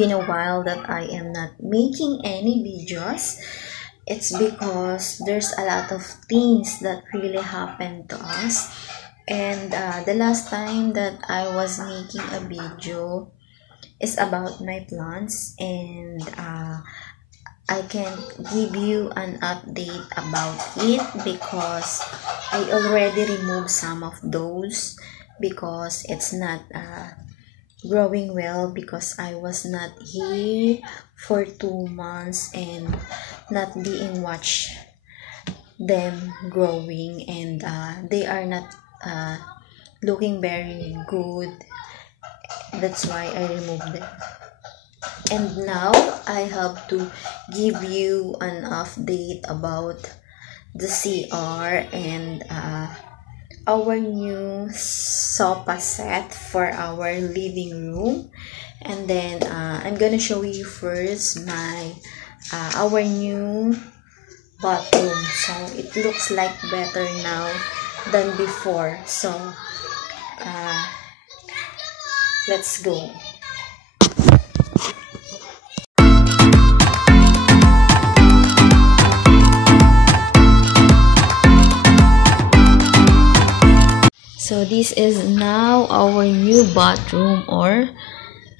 been a while that I am not making any videos. It's because there's a lot of things that really happened to us. And the last time that I was making a video is about my plants, and I can give you an update about it because I already removed some of those because it's not growing well, because I was not here for 2 months and not being watched them growing, and they are not looking very good. That's why I removed them. And now I have to give you an update about the CR and our new sofa set for our living room. And then I'm gonna show you first my our new bathroom. So it looks like better now than before. So let's go. So this is now our new bathroom or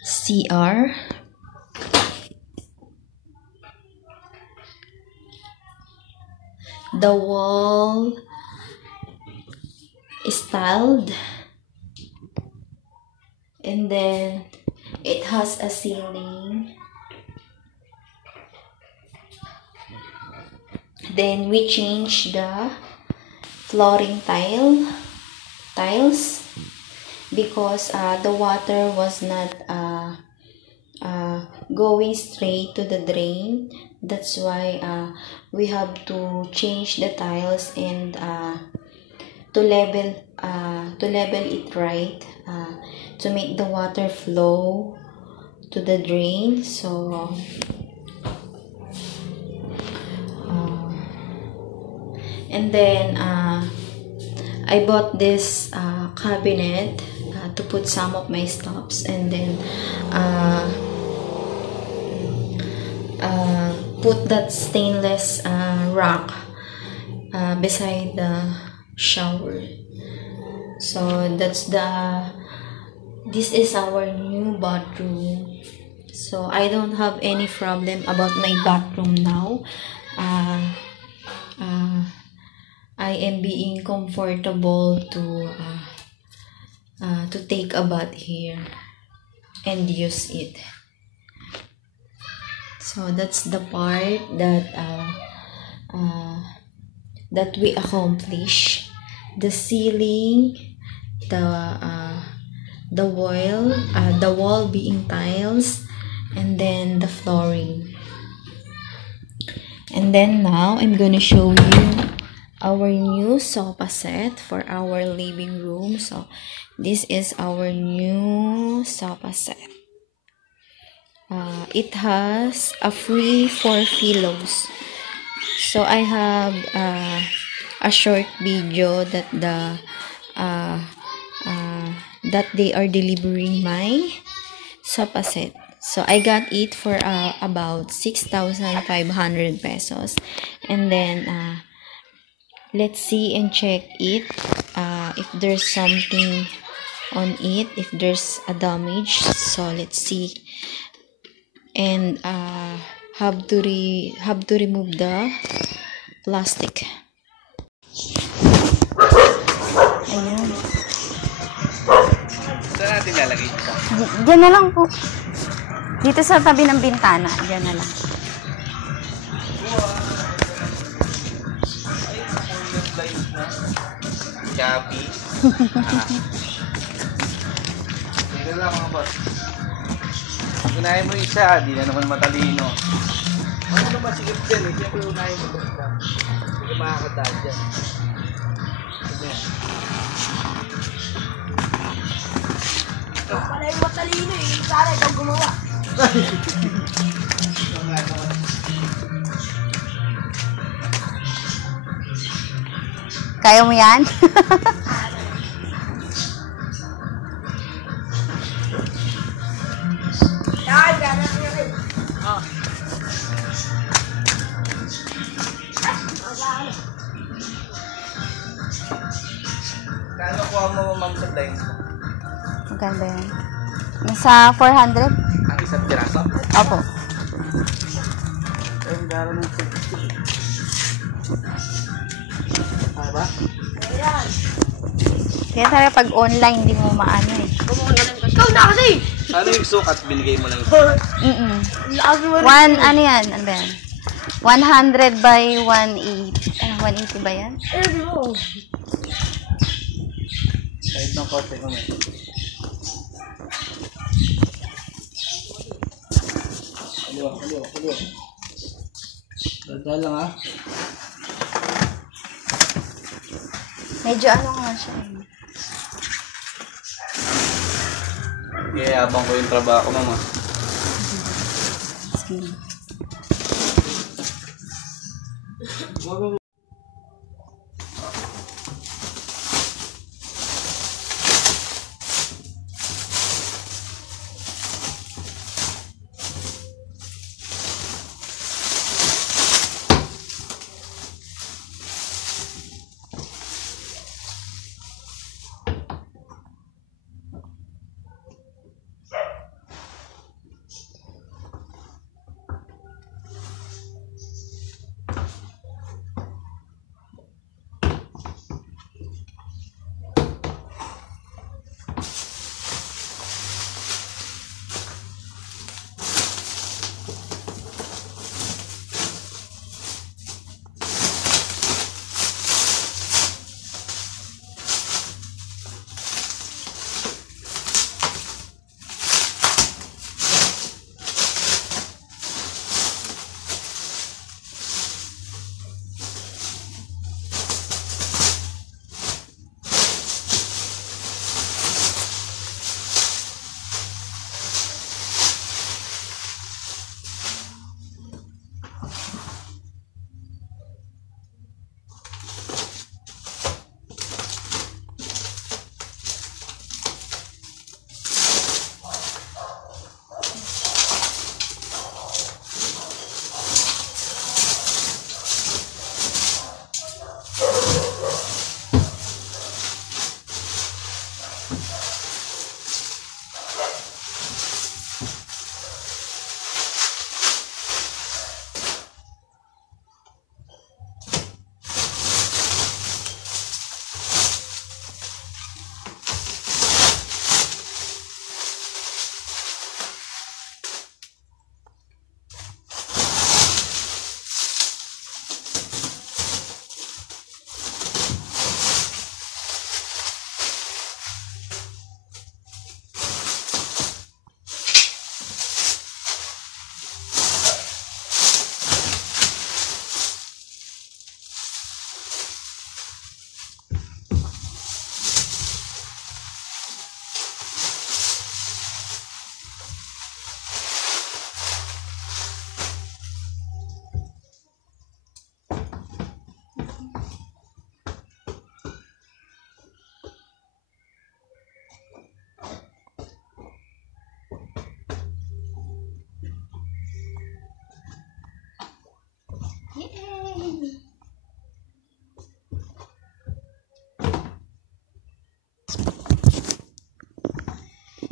CR. The wall is tiled, and then it has a ceiling. Then we changed the flooring tiles because the water was not going straight to the drain. That's why we have to change the tiles and to level it right, to make the water flow to the drain. So and then I bought this cabinet to put some of my stuffs, and then put that stainless rack beside the shower. So this is our new bathroom. So I don't have any problem about my bathroom now. I am being comfortable to take a bath here and use it. So that's the part that that we accomplish. The ceiling, the wall being tiles, and then the flooring. And then now I'm gonna show you our new sofa set for our living room. So this is our new sofa set. It has a free 4 pillows. So I have a short video that that they are delivering my sofa set. So I got it for about 6,500 pesos. And then let's see and check it if there's something on it, if there's a damage. So let's see, and have to remove the plastic. Ayan. Saan natin lalagay ito? Diyan na lang po. Dito sa tabi ng bintana. Diyan na lang. Gabi. Dito lang mga boss. Unahin mo isa, di na naman matalino. Ano naman sigit dyan eh, siyempre unahin mo basta. Hindi ka makakadaan dyan. Pala yung matalino eh, sana ikaw gumawa. Kaya mo yan? Ay, gano'n. ma'am sa blinds mo? Maganda yan. Nasa 400? Ang isang piraso? Opo. Ay, ang gara ng 60. Ano ba? Kaya talaga pag online, hindi mo maano eh. Ikaw na kasi! Ano yung sukat? Binigay mo lang. One, ano yan? Ano ba yan? 100 by 180. 180 ba yan? Eh, di mo. Kahit ng kote ko may. Kaliwa. Dada lang ha. Medyo ano nga siya eh. Kaya abang ko yung trabaho ko, mama. Sige.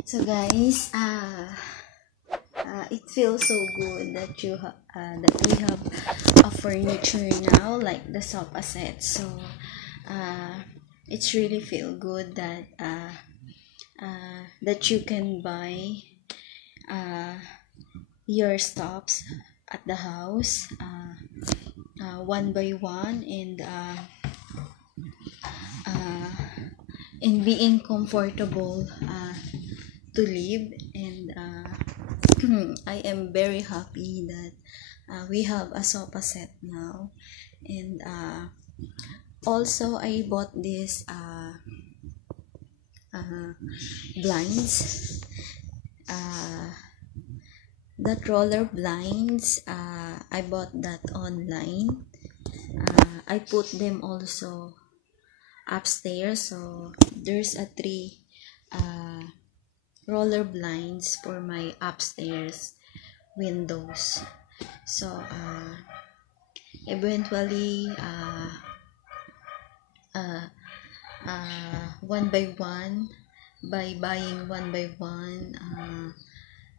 So guys, it feels so good that that we have a furniture now, like the sofa set. So it's really feel good that that you can buy your stops at the house one by one, and being comfortable to live, and I am very happy that we have a sofa set now. And also I bought this blinds, that roller blinds. I bought that online. I put them also upstairs, so there's a 3 roller blinds for my upstairs windows. So eventually one by one. By buying one by one,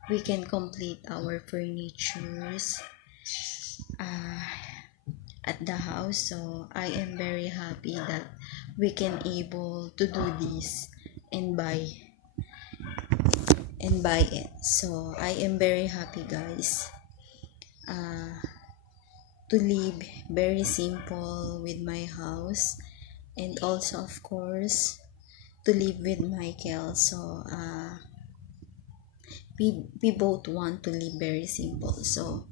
we can complete our furnitures at the house. So I am very happy that we can able to do this and buy it. So I am very happy, guys, to live very simple with my house, and also of course to live with Michael. So we both want to live very simple. So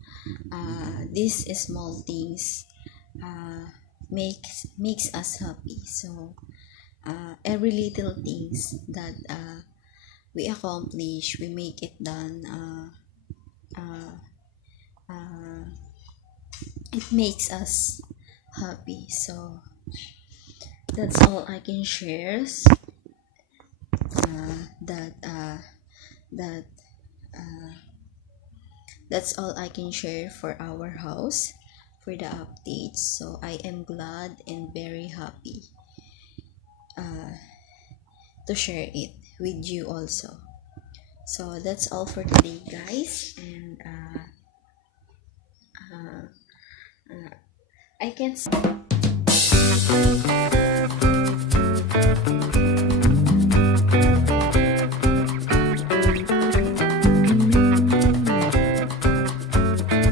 these small things makes us happy. So every little things that we accomplish, we make it done, it makes us happy. So that's all I can share. That that's all I can share for our house, for the updates. So I am glad and very happy to share it with you also. So that's all for today, guys, and I can